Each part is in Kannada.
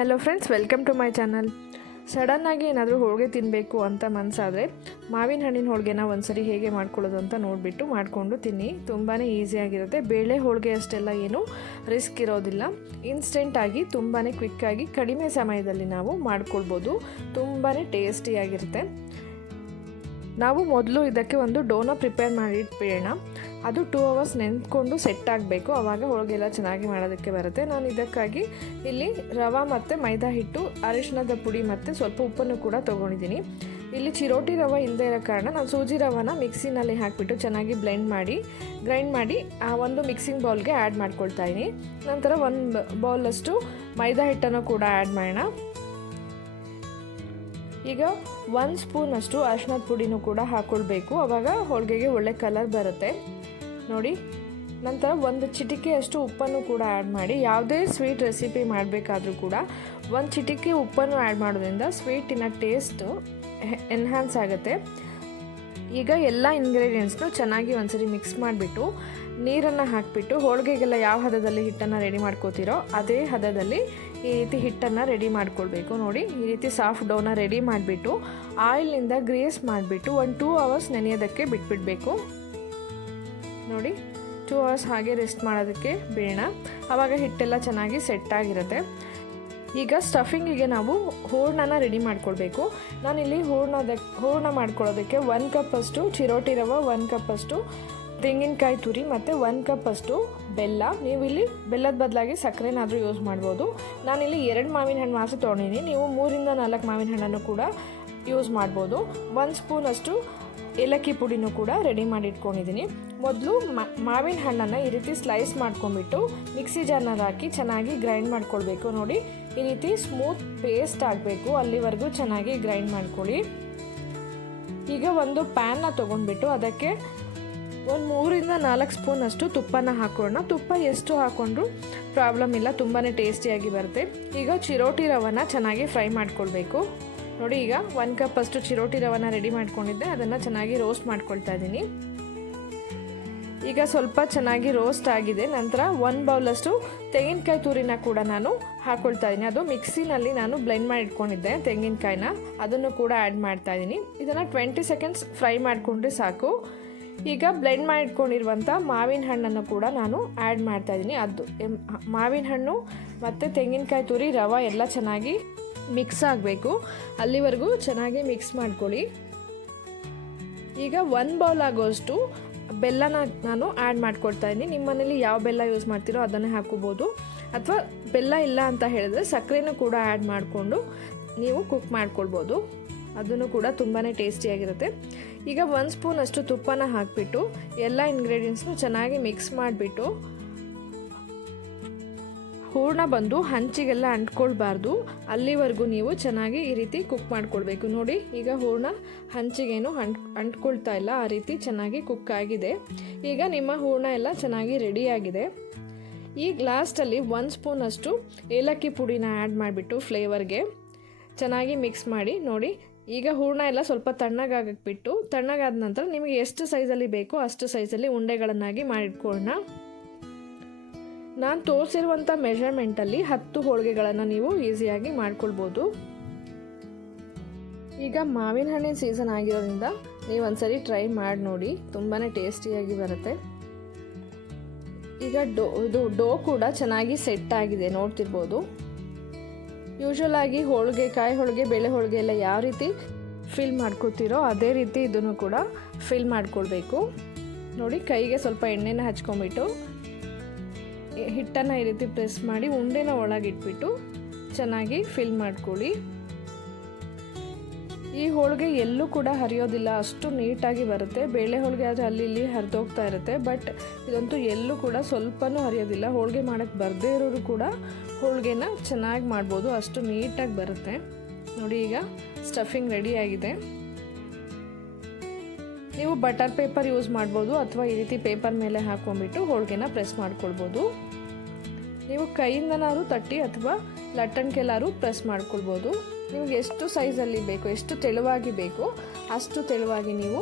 Hello friends, welcome to my channel. ಸಡನ್ನಾಗಿ ಏನಾದರೂ ಹೋಳಿಗೆ ತಿನ್ನಬೇಕು ಅಂತ ಮನಸ್ಸಾದರೆ ಮಾವಿನ ಹಣ್ಣಿನ ಹೋಳಿಗೆನ ಒಂದ್ಸರಿ ಹೇಗೆ ಮಾಡ್ಕೊಳ್ಳೋದು ಅಂತ ನೋಡಿಬಿಟ್ಟು ಮಾಡಿಕೊಂಡು ತಿನ್ನಿ. ತುಂಬಾ ಈಸಿಯಾಗಿರುತ್ತೆ. ಬೇಳೆ ಹೋಳಿಗೆ ಅಷ್ಟೆಲ್ಲ ಏನು ರಿಸ್ಕ್ ಇರೋದಿಲ್ಲ. ಇನ್ಸ್ಟೆಂಟಾಗಿ ತುಂಬಾ ಕ್ವಿಕ್ಕಾಗಿ ಕಡಿಮೆ ಸಮಯದಲ್ಲಿ ನಾವು ಮಾಡ್ಕೊಳ್ಬೋದು. ತುಂಬಾ ಟೇಸ್ಟಿಯಾಗಿರುತ್ತೆ. ನಾವು ಮೊದಲು ಇದಕ್ಕೆ ಒಂದು ಡೋನ ಪ್ರಿಪೇರ್ ಮಾಡಿ ಇಟ್ಬಿಡೋಣ. ಅದು 2 ಅವರ್ಸ್ ನೆನೆದ್ಕೊಂಡು ಸೆಟ್ ಆಗಬೇಕು. ಆವಾಗ ಹೋಳಿಗೆ ಎಲ್ಲ ಚೆನ್ನಾಗಿ ಮಾಡೋದಕ್ಕೆ ಬರುತ್ತೆ. ನಾನು ಇದಕ್ಕಾಗಿ ಇಲ್ಲಿ ರವೆ ಮತ್ತು ಮೈದಾ ಹಿಟ್ಟು, ಅರಿಶಿಣದ ಪುಡಿ ಮತ್ತು ಸ್ವಲ್ಪ ಉಪ್ಪನ್ನು ಕೂಡ ತೊಗೊಂಡಿದ್ದೀನಿ. ಇಲ್ಲಿ ಚಿರೋಟಿ ರವೆ ಇಲ್ಲದೆ ಇರೋ ಕಾರಣ ನಾನು ಸೂಜಿ ರವೆನ ಮಿಕ್ಸಿನಲ್ಲಿ ಹಾಕಿಬಿಟ್ಟು ಚೆನ್ನಾಗಿ ಗ್ರೈಂಡ್ ಮಾಡಿ ಒಂದು ಮಿಕ್ಸಿಂಗ್ ಬೌಲ್ಗೆ ಆ್ಯಡ್ ಮಾಡ್ಕೊಳ್ತಾ ಇದ್ದೀನಿ. ನಂತರ 1 ಬೌಲಷ್ಟು ಮೈದಾ ಹಿಟ್ಟನ್ನು ಕೂಡ ಆ್ಯಡ್ ಮಾಡೋಣ. ಈಗ 1 ಸ್ಪೂನಷ್ಟು ಅರಿಶಿಣದ ಪುಡಿನೂ ಕೂಡ ಹಾಕ್ಕೊಳ್ಬೇಕು. ಆವಾಗ ಹೋಳಿಗೆಗೆ ಒಳ್ಳೆ ಕಲರ್ ಬರುತ್ತೆ ನೋಡಿ. ನಂತರ 1 ಚಿಟಿಕೆಯಷ್ಟು ಉಪ್ಪನ್ನು ಕೂಡ ಆ್ಯಡ್ ಮಾಡಿ. ಯಾವುದೇ ಸ್ವೀಟ್ ರೆಸಿಪಿ ಮಾಡಬೇಕಾದ್ರೂ ಕೂಡ 1 ಚಿಟಿಕೆ ಉಪ್ಪನ್ನು ಆ್ಯಡ್ ಮಾಡೋದ್ರಿಂದ ಸ್ವೀಟಿನ ಟೇಸ್ಟ್ ಎನ್ಹಾನ್ಸ್ ಆಗುತ್ತೆ. ಈಗ ಎಲ್ಲ ಇಂಗ್ರೀಡಿಯೆಂಟ್ಸ್ನು ಚೆನ್ನಾಗಿ ಒಂದ್ಸರಿ ಮಿಕ್ಸ್ ಮಾಡಿಬಿಟ್ಟು ನೀರನ್ನು ಹಾಕಿಬಿಟ್ಟು ಹೋಳಿಗೆಗೆಲ್ಲ ಯಾವ ಹದದಲ್ಲಿ ಹಿಟ್ಟನ್ನು ರೆಡಿ ಮಾಡ್ಕೋತೀರೋ ಅದೇ ಹದದಲ್ಲಿ ಈ ರೀತಿ ಹಿಟ್ಟನ್ನು ರೆಡಿ ಮಾಡ್ಕೊಳ್ಬೇಕು. ನೋಡಿ, ಈ ರೀತಿ ಸಾಫ್ಟ್ ಡೋನ ರೆಡಿ ಮಾಡಿಬಿಟ್ಟು ಆಯಿಲ್ನಿಂದ ಗ್ರೀಸ್ ಮಾಡಿಬಿಟ್ಟು 2 ಅವರ್ಸ್ ನೆನೆಯೋದಕ್ಕೆ ಬಿಟ್ಬಿಡಬೇಕು. ನೋಡಿ, 2 ಅವರ್ಸ್ ಹಾಗೆ ರೆಸ್ಟ್ ಮಾಡೋದಕ್ಕೆ ಬಿಡೋಣ. ಆವಾಗ ಹಿಟ್ಟೆಲ್ಲ ಚೆನ್ನಾಗಿ ಸೆಟ್ ಆಗಿರುತ್ತೆ. ಈಗ ಸ್ಟಫಿಂಗಿಗೆ ನಾವು ಹೂರಣನ ರೆಡಿ ಮಾಡ್ಕೊಳ್ಬೇಕು. ನಾನಿಲ್ಲಿ ಹೂರಣ ಮಾಡ್ಕೊಳ್ಳೋದಕ್ಕೆ 1 ಕಪ್ಪಷ್ಟು ಚಿರೋಟಿ ರವೆ, 1 ಕಪ್ಪಷ್ಟು ತೆಂಗಿನಕಾಯಿ ತುರಿ ಮತ್ತು 1 ಕಪ್ಪಷ್ಟು ಬೆಲ್ಲ. ನೀವು ಇಲ್ಲಿ ಬೆಲ್ಲದ ಬದಲಾಗಿ ಸಕ್ಕರೆನಾದರೂ ಯೂಸ್ ಮಾಡ್ಬೋದು. ನಾನಿಲ್ಲಿ 2 ಮಾವಿನ ಹಣ್ಣು ಮಾತ್ರ ತೊಗೊಂಡಿದ್ದೀನಿ. ನೀವು 3 ರಿಂದ 4 ಮಾವಿನ ಹಣ್ಣನ್ನು ಕೂಡ ಯೂಸ್ ಮಾಡ್ಬೋದು. 1 ಸ್ಪೂನಷ್ಟು ಏಲಕ್ಕಿ ಪುಡಿನೂ ಕೂಡ ರೆಡಿ ಮಾಡಿ ಇಟ್ಕೊಂಡಿದ್ದೀನಿ. ಮೊದಲು ಮಾವಿನ ಹಣ್ಣನ್ನು ಈ ರೀತಿ ಸ್ಲೈಸ್ ಮಾಡ್ಕೊಂಡ್ಬಿಟ್ಟು ಮಿಕ್ಸಿ ಜಾರ್ನಲ್ಲಿ ಹಾಕಿ ಚೆನ್ನಾಗಿ ಗ್ರೈಂಡ್ ಮಾಡ್ಕೊಳ್ಬೇಕು. ನೋಡಿ, ಈ ರೀತಿ ಸ್ಮೂತ್ ಪೇಸ್ಟ್ ಆಗಬೇಕು. ಅಲ್ಲಿವರೆಗೂ ಚೆನ್ನಾಗಿ ಗ್ರೈಂಡ್ ಮಾಡ್ಕೊಳ್ಳಿ. ಈಗ ಒಂದು ಪ್ಯಾನ್ನ ತೊಗೊಂಡ್ಬಿಟ್ಟು ಅದಕ್ಕೆ 3 ರಿಂದ 4 ಸ್ಪೂನಷ್ಟು ತುಪ್ಪನ ಹಾಕೋಣ. ತುಪ್ಪ ಎಷ್ಟು ಹಾಕ್ಕೊಂಡ್ರು ಪ್ರಾಬ್ಲಮ್ ಇಲ್ಲ, ತುಂಬಾ ಟೇಸ್ಟಿಯಾಗಿ ಬರುತ್ತೆ. ಈಗ ಚಿರೋಟಿ ರವೆನ ಚೆನ್ನಾಗಿ ಫ್ರೈ ಮಾಡ್ಕೊಳ್ಬೇಕು. ನೋಡಿ, ಈಗ 1 ಕಪ್ಪಷ್ಟು ಚಿರೋಟಿ ರವೆನ ರೆಡಿ ಮಾಡ್ಕೊಂಡಿದ್ದೆ, ಅದನ್ನು ಚೆನ್ನಾಗಿ ರೋಸ್ಟ್ ಮಾಡ್ಕೊಳ್ತಾ ಇದ್ದೀನಿ. ಈಗ ಸ್ವಲ್ಪ ಚೆನ್ನಾಗಿ ರೋಸ್ಟ್ ಆಗಿದೆ. ನಂತರ 1 ಬೌಲಷ್ಟು ತೆಂಗಿನಕಾಯಿ ತುರಿನ ಕೂಡ ನಾನು ಹಾಕ್ಕೊಳ್ತಾ ಇದ್ದೀನಿ. ಅದು ಮಿಕ್ಸಿನಲ್ಲಿ ನಾನು ಬ್ಲೆಂಡ್ ಮಾಡಿ ಇಟ್ಕೊಂಡಿದ್ದೆ ತೆಂಗಿನಕಾಯಿನ, ಅದನ್ನು ಕೂಡ ಆ್ಯಡ್ ಮಾಡ್ತಾ ಇದ್ದೀನಿ. ಇದನ್ನು 20 ಸೆಕೆಂಡ್ಸ್ ಫ್ರೈ ಮಾಡಿಕೊಂಡ್ರೆ ಸಾಕು. ಈಗ ಬ್ಲೆಂಡ್ ಮಾಡಿ ಇಟ್ಕೊಂಡಿರುವಂಥ ಮಾವಿನ ಹಣ್ಣನ್ನು ಕೂಡ ನಾನು ಆ್ಯಡ್ ಮಾಡ್ತಾ ಇದ್ದೀನಿ. ಅದು ಮಾವಿನ ಹಣ್ಣು ಮತ್ತು ತೆಂಗಿನಕಾಯಿ ತುರಿ ರವೆ ಎಲ್ಲ ಚೆನ್ನಾಗಿ ಮಿಕ್ಸ್ ಆಗಬೇಕು. ಅಲ್ಲಿವರೆಗೂ ಚೆನ್ನಾಗಿ ಮಿಕ್ಸ್ ಮಾಡ್ಕೊಳ್ಳಿ. ಈಗ 1 ಬೌಲ್ ಆಗೋಷ್ಟು ಬೆಲ್ಲನ ನಾನು ಆ್ಯಡ್ ಮಾಡ್ಕೊಳ್ತಾ ಇದ್ದೀನಿ. ನಿಮ್ಮ ಮನೇಲಿ ಯಾವ ಬೆಲ್ಲ ಯೂಸ್ ಮಾಡ್ತೀರೋ ಅದನ್ನೇ ಹಾಕೋಬೋದು. ಅಥವಾ ಬೆಲ್ಲ ಇಲ್ಲ ಅಂತ ಹೇಳಿದ್ರೆ ಸಕ್ಕರೆನೂ ಕೂಡ ಆ್ಯಡ್ ಮಾಡಿಕೊಂಡು ನೀವು ಕುಕ್ ಮಾಡ್ಕೊಳ್ಬೋದು. ಅದನ್ನು ಕೂಡ ತುಂಬಾ ಟೇಸ್ಟಿಯಾಗಿರುತ್ತೆ. ಈಗ 1 ಸ್ಪೂನಷ್ಟು ತುಪ್ಪನ ಹಾಕಿಬಿಟ್ಟು ಎಲ್ಲ ಇಂಗ್ರೀಡಿಯೆಂಟ್ಸ್ನು ಚೆನ್ನಾಗಿ ಮಿಕ್ಸ್ ಮಾಡಿಬಿಟ್ಟು ಹೂರಣ ಬಂದು ಹಂಚಿಗೆಲ್ಲ ಅಂಟ್ಕೊಳ್ಬಾರ್ದು. ಅಲ್ಲಿವರೆಗೂ ನೀವು ಚೆನ್ನಾಗಿ ಈ ರೀತಿ ಕುಕ್ ಮಾಡ್ಕೊಳ್ಬೇಕು. ನೋಡಿ, ಈಗ ಹೂರಣ ಹಂಚಿಗೇನು ಅಂಟ್ಕೊಳ್ತಾ ಇಲ್ಲ, ಆ ರೀತಿ ಚೆನ್ನಾಗಿ ಕುಕ್ ಆಗಿದೆ. ಈಗ ನಿಮ್ಮ ಹೂರಣ ಎಲ್ಲ ಚೆನ್ನಾಗಿ ರೆಡಿಯಾಗಿದೆ. ಈಗ ಲಾಸ್ಟಲ್ಲಿ 1 ಸ್ಪೂನಷ್ಟು ಏಲಕ್ಕಿ ಪುಡಿನ ಆ್ಯಡ್ ಮಾಡಿಬಿಟ್ಟು ಫ್ಲೇವರ್ಗೆ ಚೆನ್ನಾಗಿ ಮಿಕ್ಸ್ ಮಾಡಿ. ನೋಡಿ, ಈಗ ಹೂರಣ ಎಲ್ಲ ಸ್ವಲ್ಪ ತಣ್ಣಗಾಗಬಿಟ್ಟು ತಣ್ಣಗಾದ ನಂತರ ನಿಮಗೆ ಎಷ್ಟು ಸೈಜಲ್ಲಿ ಬೇಕೋ ಅಷ್ಟು ಸೈಜಲ್ಲಿ ಉಂಡೆಗಳನ್ನಾಗಿ ಮಾಡಿಟ್ಕೊಳ್ಳೋಣ. ನಾನು ತೋರಿಸಿರುವಂಥ ಮೆಷರ್ಮೆಂಟಲ್ಲಿ 10 ಹೋಳಿಗೆಗಳನ್ನು ನೀವು ಈಸಿಯಾಗಿ ಮಾಡ್ಕೊಳ್ಬೋದು. ಈಗ ಮಾವಿನ ಹಣ್ಣಿನ ಸೀಸನ್ ಆಗಿರೋದ್ರಿಂದ ನೀವು ಒಂದ್ಸರಿ ಟ್ರೈ ಮಾಡಿ ನೋಡಿ, ತುಂಬಾ ಟೇಸ್ಟಿಯಾಗಿ ಬರುತ್ತೆ. ಈಗ ಡೋ ಕೂಡ ಚೆನ್ನಾಗಿ ಸೆಟ್ ಆಗಿದೆ, ನೋಡ್ತಿರ್ಬೋದು. ಯೂಶ್ವಲ್ ಆಗಿ ಕಾಯಿ ಹೋಳಿಗೆ, ಬೇಳೆ ಹೋಳಿಗೆ ಎಲ್ಲ ಯಾವ ರೀತಿ ಫಿಲ್ ಮಾಡ್ಕೊತೀರೋ ಅದೇ ರೀತಿ ಇದನ್ನು ಕೂಡ ಫಿಲ್ ಮಾಡ್ಕೊಳ್ಬೇಕು. ನೋಡಿ, ಕೈಗೆ ಸ್ವಲ್ಪ ಎಣ್ಣೆನ ಹಚ್ಕೊಂಡ್ಬಿಟ್ಟು ಹಿಟ್ಟನ್ನು ಈ ರೀತಿ ಪ್ರೆಸ್ ಮಾಡಿ ಉಂಡೆನ ಒಳಗಿಟ್ಬಿಟ್ಟು ಚೆನ್ನಾಗಿ ಫಿಲ್ ಮಾಡ್ಕೊಳ್ಳಿ. ಈ ಹೋಳಿಗೆ ಎಲ್ಲೂ ಕೂಡ ಹರಿಯೋದಿಲ್ಲ, ಅಷ್ಟು ನೀಟಾಗಿ ಬರುತ್ತೆ. ಬೇಳೆ ಹೋಳಿಗೆ ಆದರೆ ಅಲ್ಲಿ ಇಲ್ಲಿ ಹರಿದೋಗ್ತಾ ಇರುತ್ತೆ, ಬಟ್ ಇದಂತೂ ಎಲ್ಲೂ ಕೂಡ ಸ್ವಲ್ಪನೂ ಹರಿಯೋದಿಲ್ಲ. ಹೋಳಿಗೆ ಮಾಡೋಕ್ಕೆ ಬರದೇ ಇರೋರು ಕೂಡ ಹೋಳಿಗೆನ ಚೆನ್ನಾಗಿ ಮಾಡ್ಬೋದು, ಅಷ್ಟು ನೀಟಾಗಿ ಬರುತ್ತೆ. ನೋಡಿ, ಈಗ ಸ್ಟಫಿಂಗ್ ರೆಡಿ ಆಗಿದೆ. ನೀವು ಬಟರ್ ಪೇಪರ್ ಯೂಸ್ ಮಾಡ್ಬೋದು ಅಥವಾ ಈ ರೀತಿ ಪೇಪರ್ ಮೇಲೆ ಹಾಕ್ಕೊಂಡ್ಬಿಟ್ಟು ಹೋಳಿಗೆನ ಪ್ರೆಸ್ ಮಾಡ್ಕೊಳ್ಬೋದು. ನೀವು ಕೈಯಿಂದನಾದ್ರೂ ತಟ್ಟಿ ಅಥವಾ ಲಟ್ಟಣಿಗೆಲ್ಲಾದ್ರೂ ಪ್ರೆಸ್ ಮಾಡ್ಕೊಳ್ಬೋದು. ನಿಮಗೆ ಎಷ್ಟು ಸೈಜಲ್ಲಿ ಬೇಕು, ಎಷ್ಟು ತೆಳುವಾಗಿ ಬೇಕೋ ಅಷ್ಟು ತೆಳುವಾಗಿ ನೀವು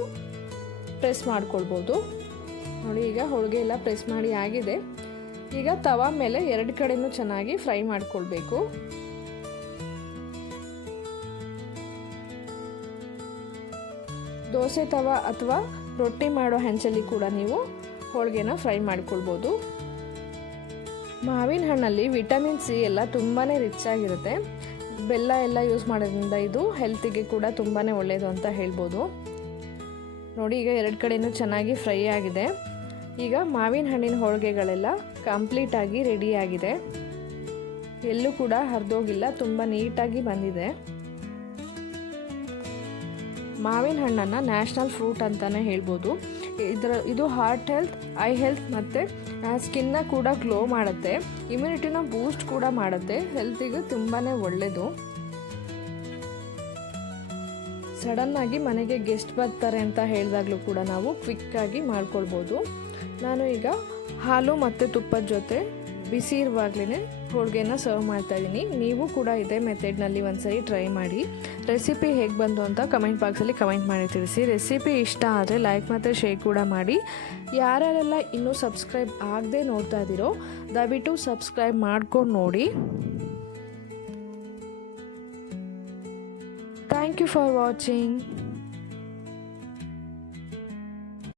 ಪ್ರೆಸ್ ಮಾಡ್ಕೊಳ್ಬೋದು. ನೋಡಿ, ಈಗ ಹೋಳಿಗೆ ಎಲ್ಲ ಪ್ರೆಸ್ ಮಾಡಿ ಆಗಿದೆ. ಈಗ ತವಾ ಮೇಲೆ 2 ಕಡೆನೂ ಚೆನ್ನಾಗಿ ಫ್ರೈ ಮಾಡ್ಕೊಳ್ಬೇಕು. ದೋಸೆ ತವ ಅಥವಾ ರೊಟ್ಟಿ ಮಾಡೋ ಹೆಂಚಲ್ಲಿ ಕೂಡ ನೀವು ಹೋಳಿಗೆನ ಫ್ರೈ ಮಾಡ್ಕೊಳ್ಬೋದು. ಮಾವಿನ ಹಣ್ಣಲ್ಲಿ ವಿಟಮಿನ್ ಸಿ ಎಲ್ಲ ತುಂಬಾ ರಿಚ್ ಆಗಿರುತ್ತೆ. ಬೆಲ್ಲ ಎಲ್ಲ ಯೂಸ್ ಮಾಡೋದ್ರಿಂದ ಇದು ಹೆಲ್ತಿಗೆ ಕೂಡ ತುಂಬಾ ಒಳ್ಳೆಯದು ಅಂತ ಹೇಳ್ಬೋದು. ನೋಡಿ, ಈಗ ಎರಡು ಕಡೆಯೂ ಚೆನ್ನಾಗಿ ಫ್ರೈ ಆಗಿದೆ. ಈಗ ಮಾವಿನ ಹಣ್ಣಿನ ಹೋಳಿಗೆಗಳೆಲ್ಲ ಕಂಪ್ಲೀಟಾಗಿ ರೆಡಿಯಾಗಿದೆ. ಎಲ್ಲೂ ಕೂಡ ಹರಿದೋಗಿಲ್ಲ, ತುಂಬ ನೀಟಾಗಿ ಬಂದಿದೆ. ಮಾವಿನ ಹಣ್ಣನ್ನು ನ್ಯಾಷನಲ್ ಫ್ರೂಟ್ ಅಂತಲೇ ಹೇಳ್ಬೋದು. ಇದು ಹಾರ್ಟ್ ಹೆಲ್ತ್, ಐ ಹೆಲ್ತ್ ಮತ್ತು ಸ್ಕಿನ್ನ ಕೂಡ ಗ್ಲೋ ಮಾಡುತ್ತೆ, ಇಮ್ಯುನಿಟಿನ ಬೂಸ್ಟ್ ಕೂಡ ಮಾಡುತ್ತೆ, ಹೆಲ್ತಿಗೆ ತುಂಬಾ ಒಳ್ಳೆಯದು. ಸಡನ್ನಾಗಿ ಮನೆಗೆ ಗೆಸ್ಟ್ ಬರ್ತಾರೆ ಅಂತ ಹೇಳಿದಾಗಲೂ ಕೂಡ ನಾವು ಕ್ವಿಕ್ಕಾಗಿ ಮಾಡ್ಕೊಳ್ಬೋದು. ನಾನು ಈಗ ಹಾಲು ಮತ್ತು ತುಪ್ಪದ ಜೊತೆ ಬಿಸಿ ಇರುವಾಗಲೇ ಹೋಳಿಗೆನ ಸರ್ವ್ ಮಾಡ್ತಾಯಿದ್ದೀನಿ. ನೀವು ಕೂಡ ಇದೇ ಮೆಥಡ್ನಲ್ಲಿ ಒಂದ್ಸರಿ ಟ್ರೈ ಮಾಡಿ. ರೆಸಿಪಿ ಹೇಗೆ ಬಂತು ಅಂತ ಕಮೆಂಟ್ ಬಾಕ್ಸಲ್ಲಿ ಕಮೆಂಟ್ ಮಾಡಿ ತಿಳಿಸಿ. ರೆಸಿಪಿ ಇಷ್ಟ ಆದರೆ ಲೈಕ್ ಮತ್ತು ಶೇರ್ ಕೂಡ ಮಾಡಿ. ಯಾರ್ಯಾರೆಲ್ಲ ಇನ್ನೂ ಸಬ್ಸ್ಕ್ರೈಬ್ ಆಗದೆ ನೋಡ್ತಾ ಇದ್ದೀರೋ ದಯವಿಟ್ಟು ಸಬ್ಸ್ಕ್ರೈಬ್ ಮಾಡ್ಕೊಂಡು ನೋಡಿ. Thank you for watching.